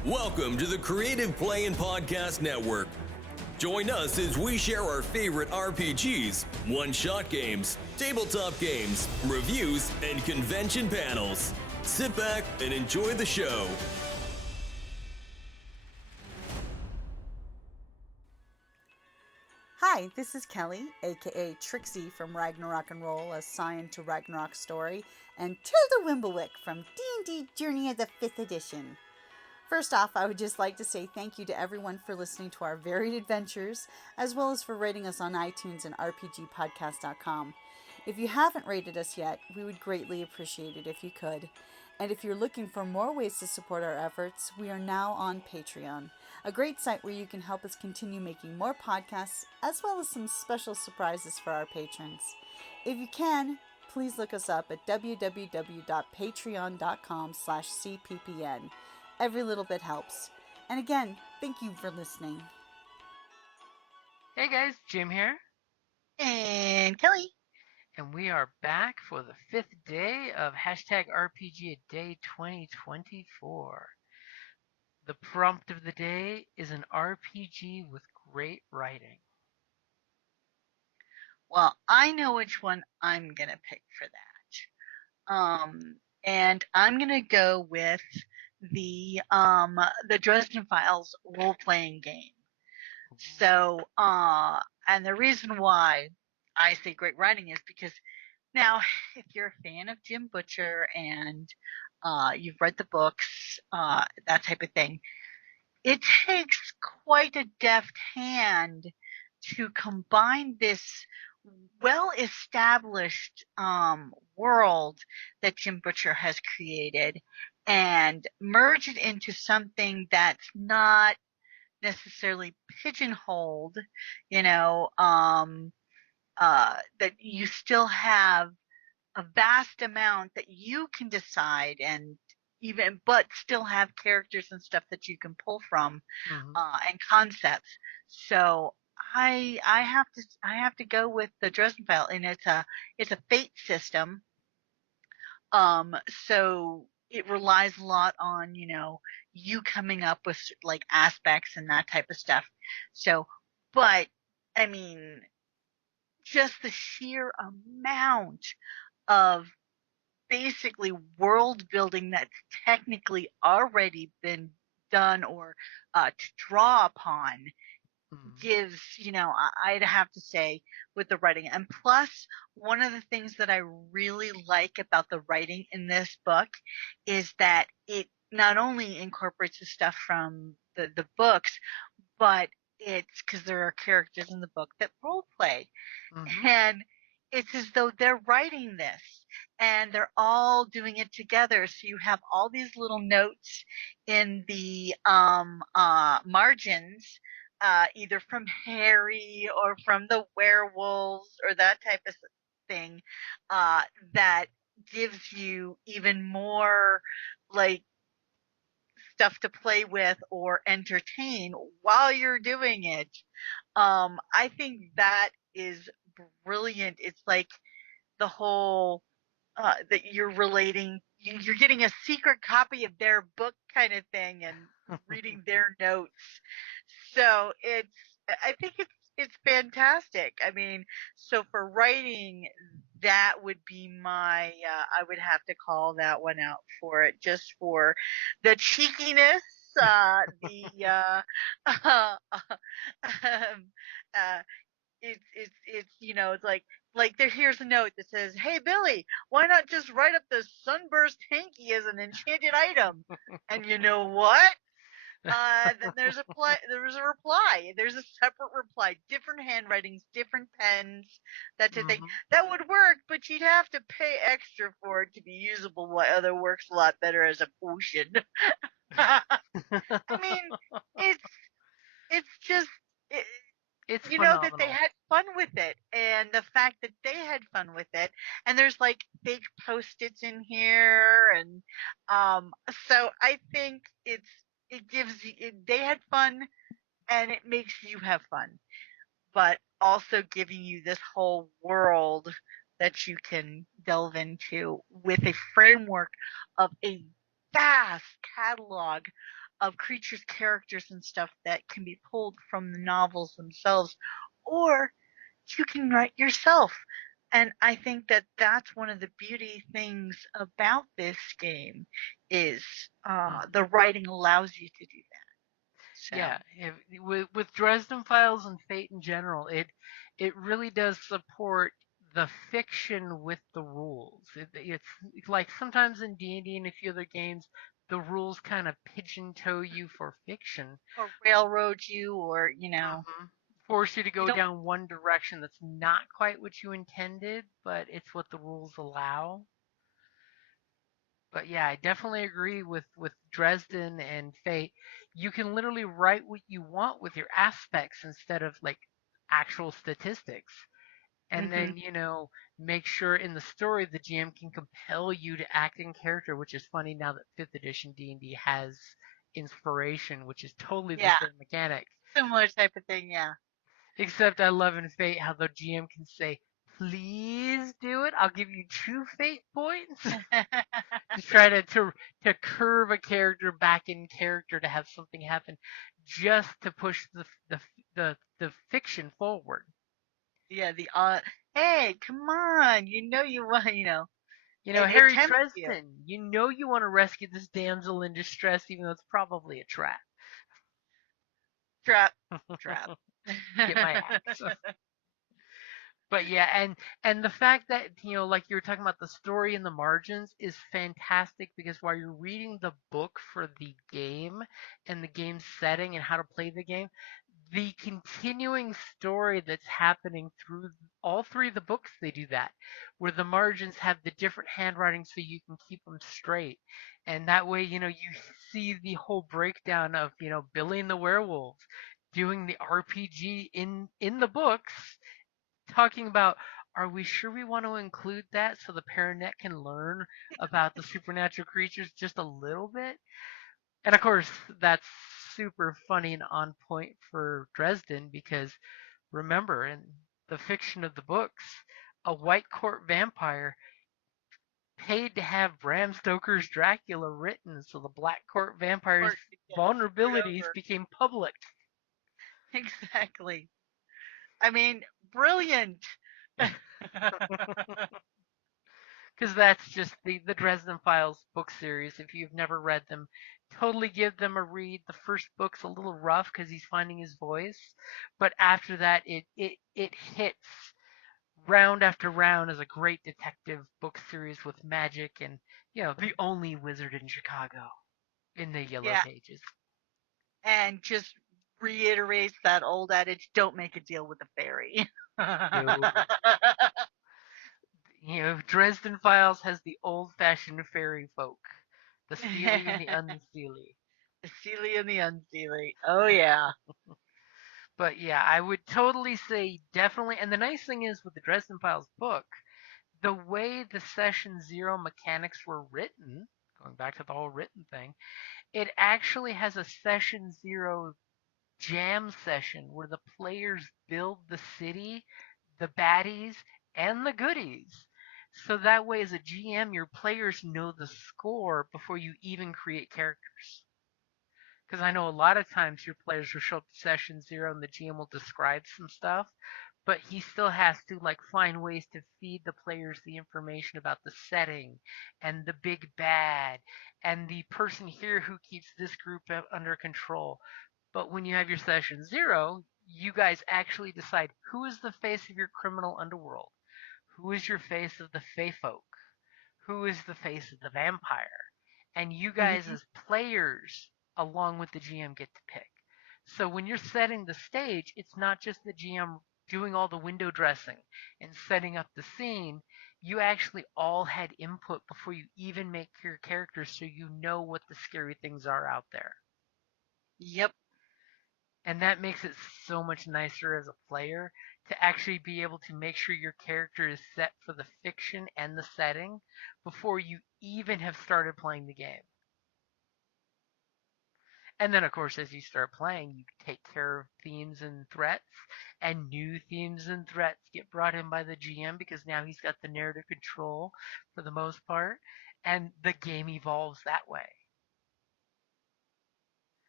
Welcome to the Creative Play and Podcast Network. Join us as we share our favorite RPGs, one-shot games, tabletop games, reviews, and convention panels. Sit back and enjoy the show. Hi, this is Kelly, aka Trixie from Ragnarok and Roll, a Scion to Ragnarok story, and Tilda Wimblewick from D&D Journey of the 5th Edition. First off, I would just like to say thank you to everyone for listening to our varied adventures, as well as for rating us on iTunes and RPGpodcast.com. If you haven't rated us yet, we would greatly appreciate it if you could. And if you're looking for more ways to support our efforts, we are now on Patreon, a great site where you can help us continue making more podcasts, as well as some special surprises for our patrons. If you can, please look us up at www.patreon.com/cppn. Every little bit helps. And again, thank you for listening. Hey guys, Jim here. And Kelly. And we are back for the 5th day of #RPGaDAY2024. The prompt of the day is an RPG with great writing. Well, I know which one I'm going to pick for that. And I'm going to go with the Dresden Files role-playing game. So, and the reason why I say great writing is because now, if you're a fan of Jim Butcher and you've read the books, that type of thing, it takes quite a deft hand to combine this well-established world that Jim Butcher has created and merge it into something that's not necessarily pigeonholed, that you still have a vast amount that you can decide but still have characters and stuff that you can pull from, and concepts. So I have to go with the Dresden File, and it's a fate system. So it relies a lot on, you coming up with like aspects and that type of stuff. So, but I mean, just the sheer amount of basically world building that's technically already been done or to draw upon gives, I'd have to say with the writing. And plus, one of the things that I really like about the writing in this book is that it not only incorporates the stuff from the books, but it's because there are characters in the book that role play. And it's as though they're writing this and they're all doing it together. So you have all these little notes in the margins, either from Harry or from the werewolves or that type of thing, that gives you even more like stuff to play with or entertain while you're doing it. I think that is brilliant. It's like the whole that you're getting a secret copy of their book kind of thing and reading their notes. So I think it's fantastic. I mean, so for writing, that would be my, I would have to call that one out for it, just for the cheekiness, it's like here's a note that says, "Hey Billy, why not just write up the sunburst hanky as an enchanted item?" And you know what? Then there's a reply. There's a separate reply, different handwritings, different pens, that type of thing. That would work, but you'd have to pay extra for it to be usable. While other works a lot better as a potion. I mean, it's just. It's phenomenal. That they had fun with it, and the fact that they had fun with it, and there's like fake Post-its in here, and so I think they had fun, and it makes you have fun, but also giving you this whole world that you can delve into with a framework of a vast catalog of creatures, characters, and stuff that can be pulled from the novels themselves, or you can write yourself. And I think that that's one of the beauty things about this game is the writing allows you to do that. So Yeah, with Dresden Files and Fate in general, it really does support the fiction with the rules. It's like sometimes in D&D and a few other games, the rules kind of pigeon toe you for fiction, or railroad you, or force you to you go don't. down one direction that's not quite what you intended, but it's what the rules allow. But yeah, I definitely agree with Dresden and Fate. You can literally write what you want with your aspects instead of like actual statistics. And Hmm. then, make sure in the story the GM can compel you to act in character, which is funny now that 5th edition D&D has inspiration, which is totally the Yeah, same mechanic. similar type of thing. Yeah. Except I love in Fate how the GM can say, "Please do it. I'll give you 2 Fate points." To try to curve a character back in character to have something happen, just to push the fiction forward. Yeah. Hey, come on! You want. It Harry tempts you. Dresden, you want to rescue this damsel in distress, even though it's probably a trap. Trap. Trap. Get my axe. But yeah, and the fact that like you were talking about, the story in the margins is fantastic, because while you're reading the book for the game and the game setting and how to play the game, the continuing story that's happening through all three of the books, they do that, where the margins have the different handwriting so you can keep them straight. And that way, you see the whole breakdown of, Billy and the werewolves doing the RPG in the books, talking about, are we sure we want to include that so the Paranet can learn about the supernatural creatures just a little bit? And of course, that's super funny and on point for Dresden, because remember, in the fiction of the books, a white court vampire paid to have Bram Stoker's Dracula written so the black court vampire's Or to get screwed vulnerabilities over. became public. Exactly. I mean, brilliant. Because that's just the Dresden Files book series. If you've never read them, totally give them a read. The first book's a little rough because he's finding his voice, but after that, it hits round after round as a great detective book series with magic and the only wizard in Chicago in the Yellow Yeah, Pages. and just reiterates that old adage: don't make a deal with a fairy. No, Dresden Files has the old-fashioned fairy folk, the steely and the unsteely. The Seelie and the Unseelie. Oh yeah. But yeah, I would totally say definitely. And the nice thing is with the Dresden Files book, the way the session zero mechanics were written, going back to the whole written thing, it actually has a session zero jam session where the players build the city, the baddies, and the goodies. So that way, as a GM, your players know the score before you even create characters. Because I know a lot of times your players will show up to session zero and the GM will describe some stuff, but he still has to like find ways to feed the players the information about the setting and the big bad and the person here who keeps this group under control. But when you have your session zero, you guys actually decide who is the face of your criminal underworld, who is your face of the Fey folk, who is the face of the vampire, and you guys Hmm. as players along with the GM get to pick. So when you're setting the stage, it's not just the GM doing all the window dressing and setting up the scene. You actually all had input before you even make your characters, so you know what the scary things are out there. Yep. And that makes it so much nicer as a player to actually be able to make sure your character is set for the fiction and the setting before you even have started playing the game. And then, of course, as you start playing, you take care of themes and threats, and new themes and threats get brought in by the GM because now he's got the narrative control for the most part, and the game evolves that way.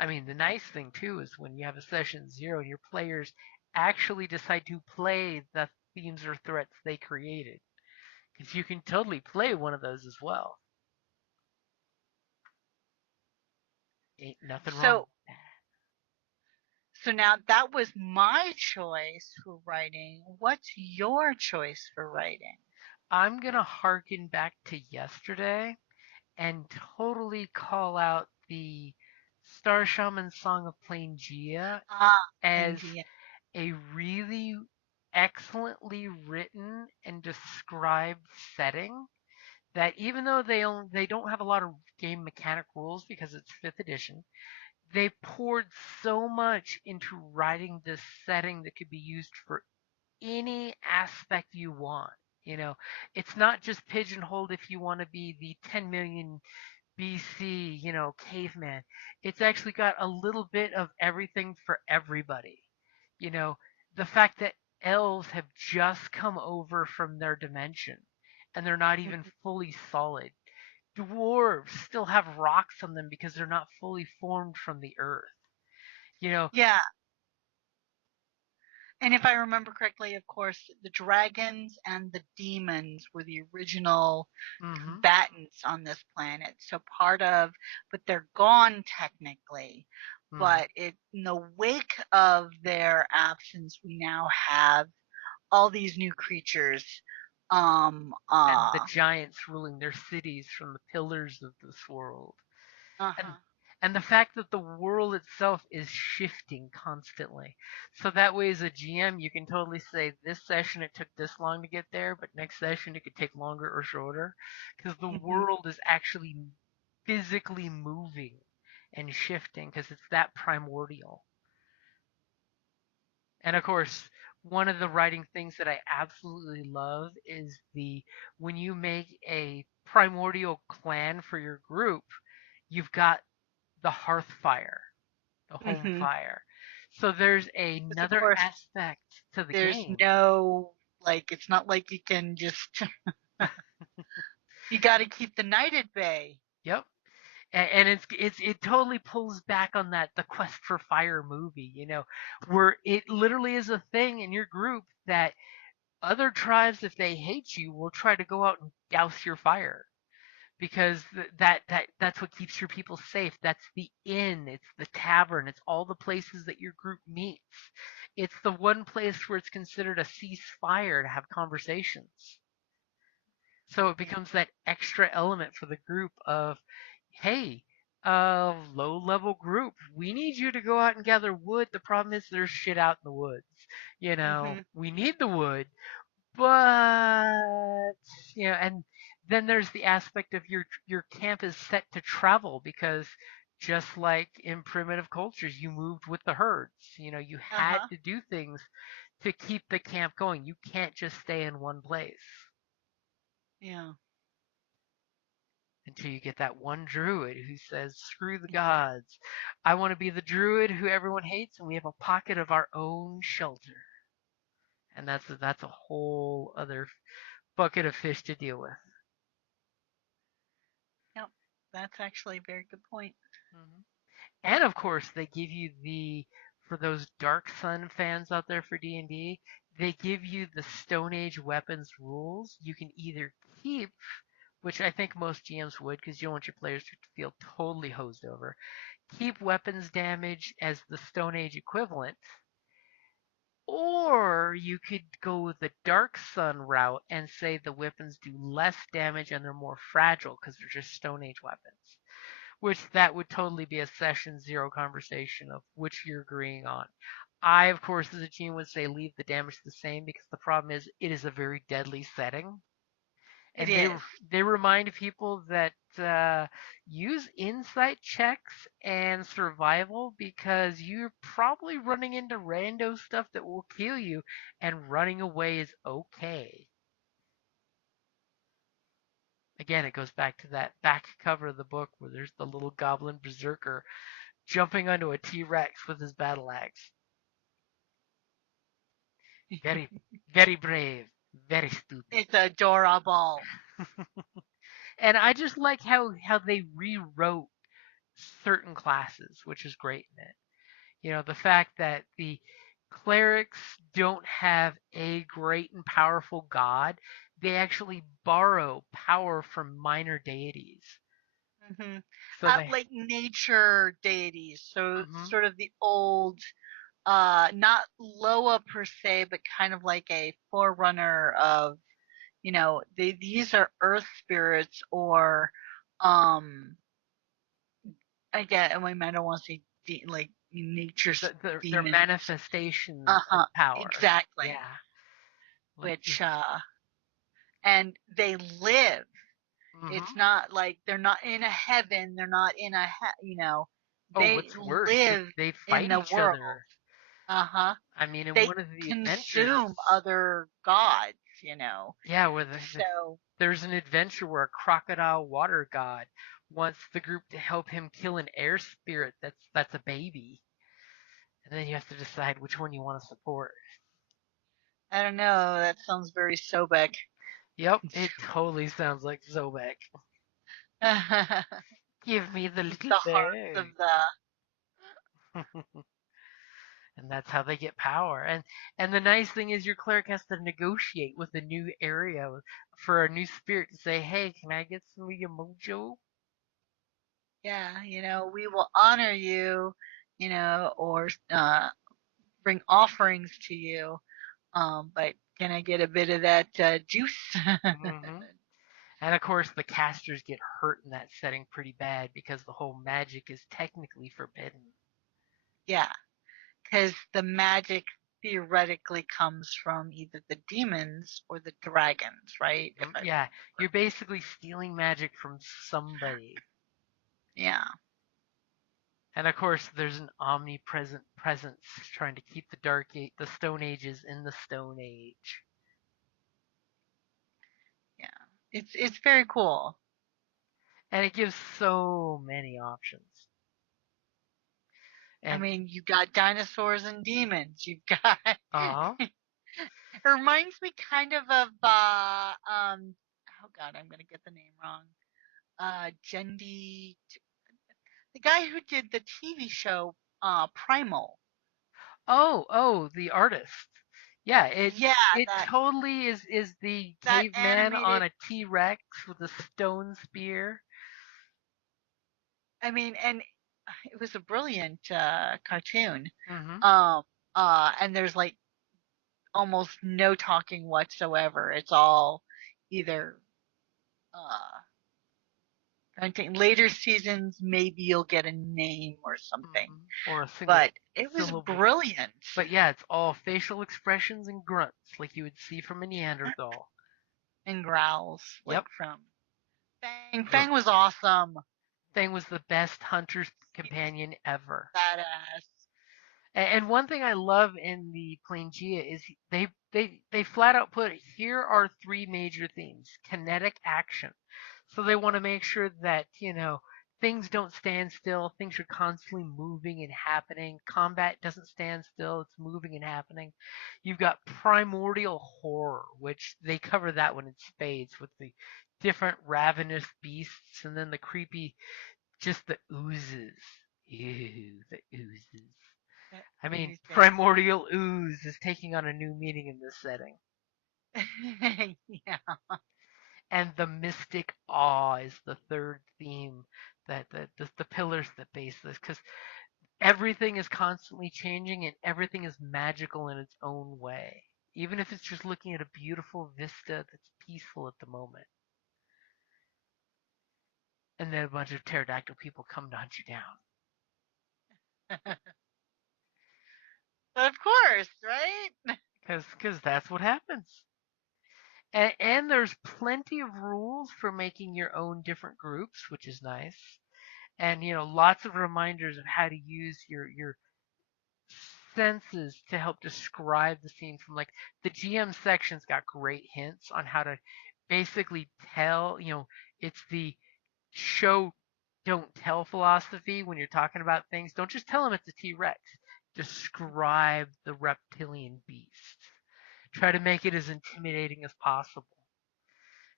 I mean, the nice thing too is when you have a session 0 and your players actually decide to play the themes or threats they created. Because you can totally play one of those as well. Ain't nothing wrong So, with that. so now that was my choice for writing. What's your choice for writing? I'm going to harken back to yesterday and totally call out the Star-Shaman Song of Planegea Ah, as Planegea. a really excellently written and described setting that even though they don't have a lot of game mechanic rules because it's 5th edition, they poured so much into writing this setting that could be used for any aspect you want. You know, it's not just pigeonholed if you want to be the 10 million BC, caveman. It's actually got a little bit of everything for everybody. You know, the fact that elves have just come over from their dimension and they're not even fully solid. Dwarves still have rocks on them because they're not fully formed from the earth. You know, Yeah. And if I remember correctly, of course, the dragons and the demons were the original hmm combatants on this planet. So but they're gone technically. hmm But in the wake of their absence, we now have all these new creatures. Um, and the uh, giants ruling their cities from the pillars of this world. And uh-huh. and the fact that the world itself is shifting constantly. So that way as a GM you can totally say this session it took this long to get there, but next session it could take longer or shorter because the Hmm. world is actually physically moving and shifting because it's that primordial. And of course, one of the writing things that I absolutely love is the when you make a primordial clan for your group, you've got the hearth fire, the home Hmm. fire. So there's Because of another course, aspect to the there's game. no, like, it's not like you can just, you got to keep the night at bay. Yep. And it totally pulls back on that the quest for fire movie, where it literally is a thing in your group that other tribes, if they hate you, will try to go out and douse your fire because that's what keeps your people safe. That's the inn, it's the tavern, it's all the places that your group meets. It's the one place where it's considered a ceasefire to have conversations. So it Yeah. becomes that extra element for the group of, hey, low level group, we need you to go out and gather wood. The problem is there's shit out in the woods. Hmm. We need the wood, but and then there's the aspect of your camp is set to travel because just like in primitive cultures, you moved with the herds. You had Uh-huh. to do things to keep the camp going. You can't just stay in one place Yeah. until you get that one druid who says, "Screw the Yeah. gods. I want to be the druid who everyone hates, and we have a pocket of our own shelter." And that's a whole other bucket of fish to deal with. Yep. That's actually a very good point. Mhm. And of course, they give you for those Dark Sun fans out there for D&D, they give you the Stone Age weapons rules. You can either keep, which I think most GMs would because you don't want your players to feel totally hosed over, keep weapons damage as the Stone Age equivalent, or you could go the Dark Sun route and say the weapons do less damage and they're more fragile because they're just Stone Age weapons. Which that would totally be a session 0 conversation of which you're agreeing on. I, of course, as a GM would say leave the damage the same because the problem is it is a very deadly setting. It And is. they remind people that use insight checks and survival because you're probably running into rando stuff that will kill you, and running away is okay. Again, it goes back to that back cover of the book where there's the little goblin berserker jumping onto a T-Rex with his battle axe. Very, very brave, very stupid. It's adorable. And I just like how they rewrote certain classes, which is great in it. The fact that the clerics don't have a great and powerful god, they actually borrow power from minor deities. hmm So they, like nature deities, so mhm. sort of the old, not Loa per se, but kind of like a forerunner of, these are earth spirits, or, again, I don't want to say like nature They're demons. manifestations of Uh-huh, power. exactly. Yeah. Like, Which, and they live. It's mhm. not like they're not in a heaven. They're not in a, Oh, they what's worse, live they in fight the each world. other. Uh-huh. I mean, in They one of the adventures, consume other gods, yeah, where So, there's an adventure where a crocodile water god wants the group to help him kill an air spirit that's a baby, and then you have to decide which one you want to support. I don't know. That sounds very Sobek. Yep, it totally sounds like Zobek. The Give me the little hearts of bird. the. And that's how they get power. And the nice thing is your cleric has to negotiate with a new area for a new spirit to say, hey, can I get some of your mojo? Yeah, we will honor you, or bring offerings to you. But can I get a bit of that juice? Hmm. And of course, the casters get hurt in that setting pretty bad because the whole magic is technically forbidden. Yeah, because the magic theoretically comes from either the demons or the dragons, right? Yeah, you're basically stealing magic from somebody. Yeah, And of course, there's an omnipresent presence trying to keep the Stone Ages in the Stone Age. yeah, it's very cool. And it gives so many options. I And mean, you got dinosaurs and demons. You've got. uh It reminds me kind of oh god, I'm gonna get the name wrong. Jendi, the guy who did the TV show Primal. the artist. Yeah, Yeah, it that totally is the that caveman on animated. a T-Rex with a stone spear. I mean, and it was a brilliant cartoon. Hmm. Um, and there's like almost no talking whatsoever. It's all either I think later seasons maybe you'll get a name or something. Or a single But it was syllable. brilliant. But yeah, it's all facial expressions and grunts like you would see from a Neanderthal. And growls like Yep. from Fang. Oh, Fang was awesome. Thing was the best hunter's He was companion ever. badass. And one thing I love in the Planegea is they flat out put here are three major themes: kinetic action. So they want to make sure that things don't stand still. Things are constantly moving and happening. Combat doesn't stand still; it's moving and happening. You've got primordial horror, which they cover that one in spades with the different ravenous beasts, and then the creepy, just the oozes. Ew, the oozes. I mean, primordial ooze is taking on a new meaning in this setting. Yeah. And the mystic awe is the third theme that the pillars that base this, because everything is constantly changing and everything is magical in its own way. Even if it's just looking at a beautiful vista that's peaceful at the moment. And then a bunch of pterodactyl people come to hunt you down. Of course, right? Because that's what happens. And there's plenty of rules for making your own different groups, which is nice. And lots of reminders of how to use your senses to help describe the scene. From like the GM section's got great hints on how to basically tell. It's the show don't tell philosophy when you're talking about things. Don't just tell them it's a T-Rex. Describe the reptilian beast. Try to make it as intimidating as possible.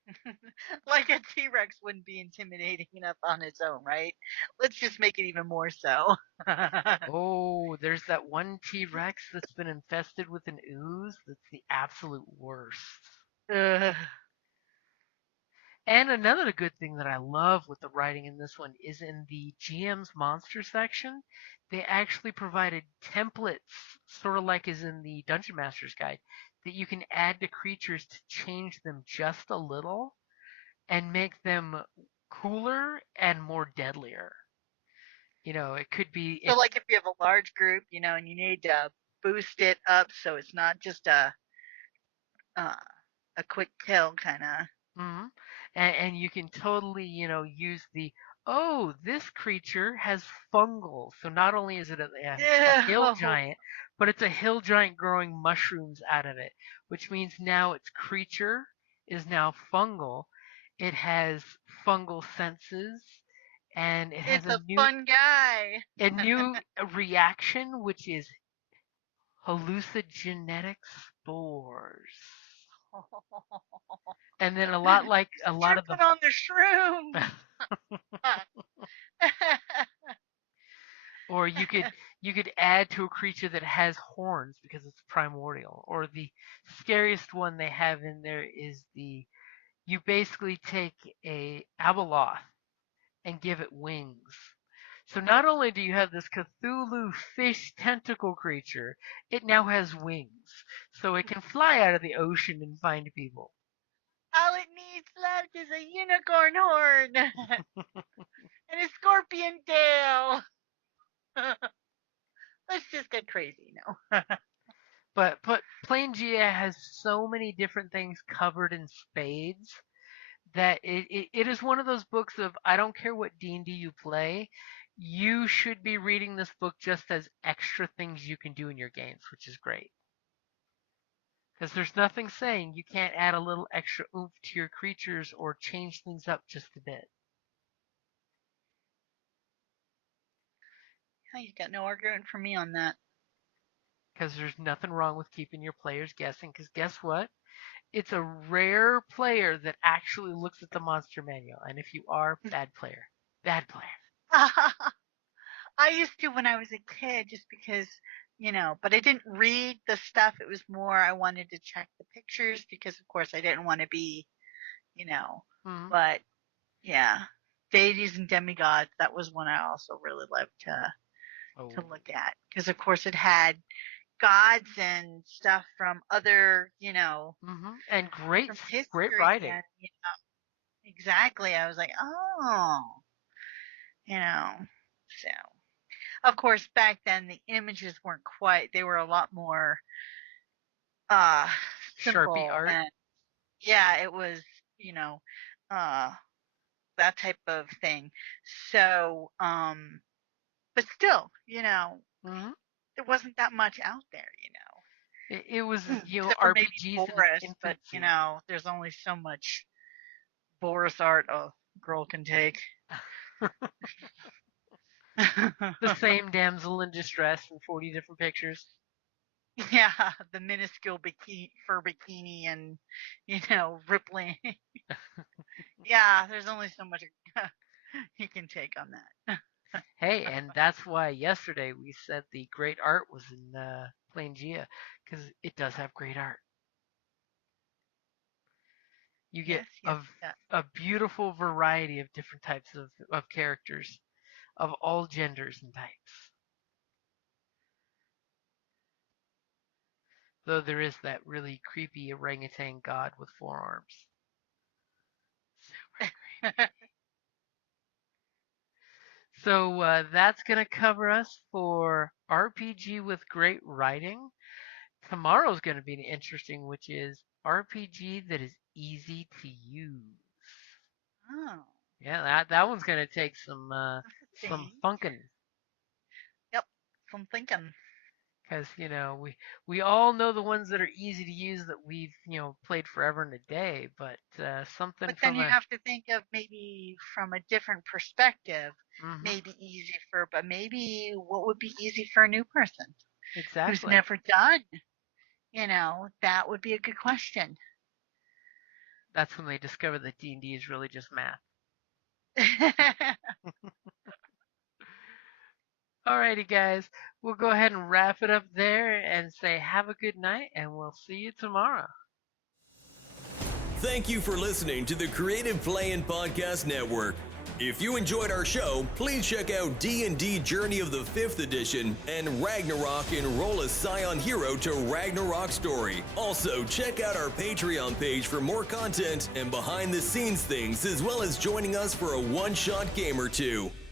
Like a T-Rex wouldn't be intimidating enough on its own, right? Let's just make it even more so. Oh, there's that one T-Rex that's been infested with an ooze that's the absolute worst. Ugh. And another good thing that I love with the writing in this one is in the GM's monster section, they actually provided templates, sort of like is in the Dungeon Master's Guide, that you can add to creatures to change them just a little and make them cooler and more deadlier. It could be So, like, if you have a large group, and you need to boost it up so it's not just uh, a quick kill kind of. Mhm. And you can totally, use this creature has fungal. So not only is it a hill Ew. giant, but it's a hill giant growing mushrooms out of it, which means now its creature is now fungal. It has fungal senses, and it has It's a a fun guy. new reaction, which is hallucinogenic spores. And then a lot of the Tripping on the shrooms. or you could add to a creature that has horns because it's primordial. Or the scariest one they have in there is you basically take a abeloth and give it wings. So not only do you have this Cthulhu fish tentacle creature, it now has wings. So it can fly out of the ocean and find people. All it needs left is a unicorn horn and a scorpion tail. Let's just get crazy, But Planegea has so many different things covered in spades that it is one of those books of I don't care what D&D you play, you should be reading this book just as extra things you can do in your games, which is great. Because there's nothing saying you can't add a little extra oomph to your creatures or change things up just a bit. You got no argument from me on that. Because there's nothing wrong with keeping your players guessing. Because guess what? It's a rare player that actually looks at the monster manual. And if you are, bad player. Bad player. I used to when I was a kid just because, but I didn't read the stuff. It was more I wanted to check the pictures because, of course, I didn't want to be, Mm-hmm. but yeah, deities and demigods, that was one I also really loved to look at because, of course, it had gods and stuff from other, And great from history. writing. And, exactly. I was like, oh, so. Of course, back then the images weren't they were a lot more simple. Sharpie art. And yeah, it was, uh that type of thing. So, but still, Mm-hmm. there wasn't that much out there, It was, except for maybe RPGs in Boris, its but infancy. there's only so much Boris art a girl can take. The same damsel in distress in 40 different pictures. Yeah, the minuscule fur bikini and, rippling. Yeah, there's only so much you can take on that. Hey, and that's why yesterday we said the great art was in Planegea, because it does have great art. You get Yes, yeah. a beautiful variety of different types of characters of all genders and types. Though there is that really creepy orangutan god with 4 arms. Super creepy. So that's going to cover us for RPG with great writing. Tomorrow's going to be interesting, which is RPG that is easy to use. Oh, Yeah, that one's going to take some thing. funkin'. Yep, some thinking. Because we all know the ones that are easy to use that we've played forever and a day, but something But then from you have to think of maybe from a different perspective, mm-hmm, maybe but maybe what would be easy for a new person who's exactly. never done, that would be a good question. That's when they discover that D&D is really just math. Alrighty, guys. We'll go ahead and wrap it up there and say have a good night, and we'll see you tomorrow. Thank you for listening to the Creative Playing Podcast Network. If you enjoyed our show, please check out D&D Journey of the 5th Edition and Ragnarok Enroll a Scion Hero to Ragnarok Story. Also, check out our Patreon page for more content and behind-the-scenes things, as well as joining us for a one-shot game or two.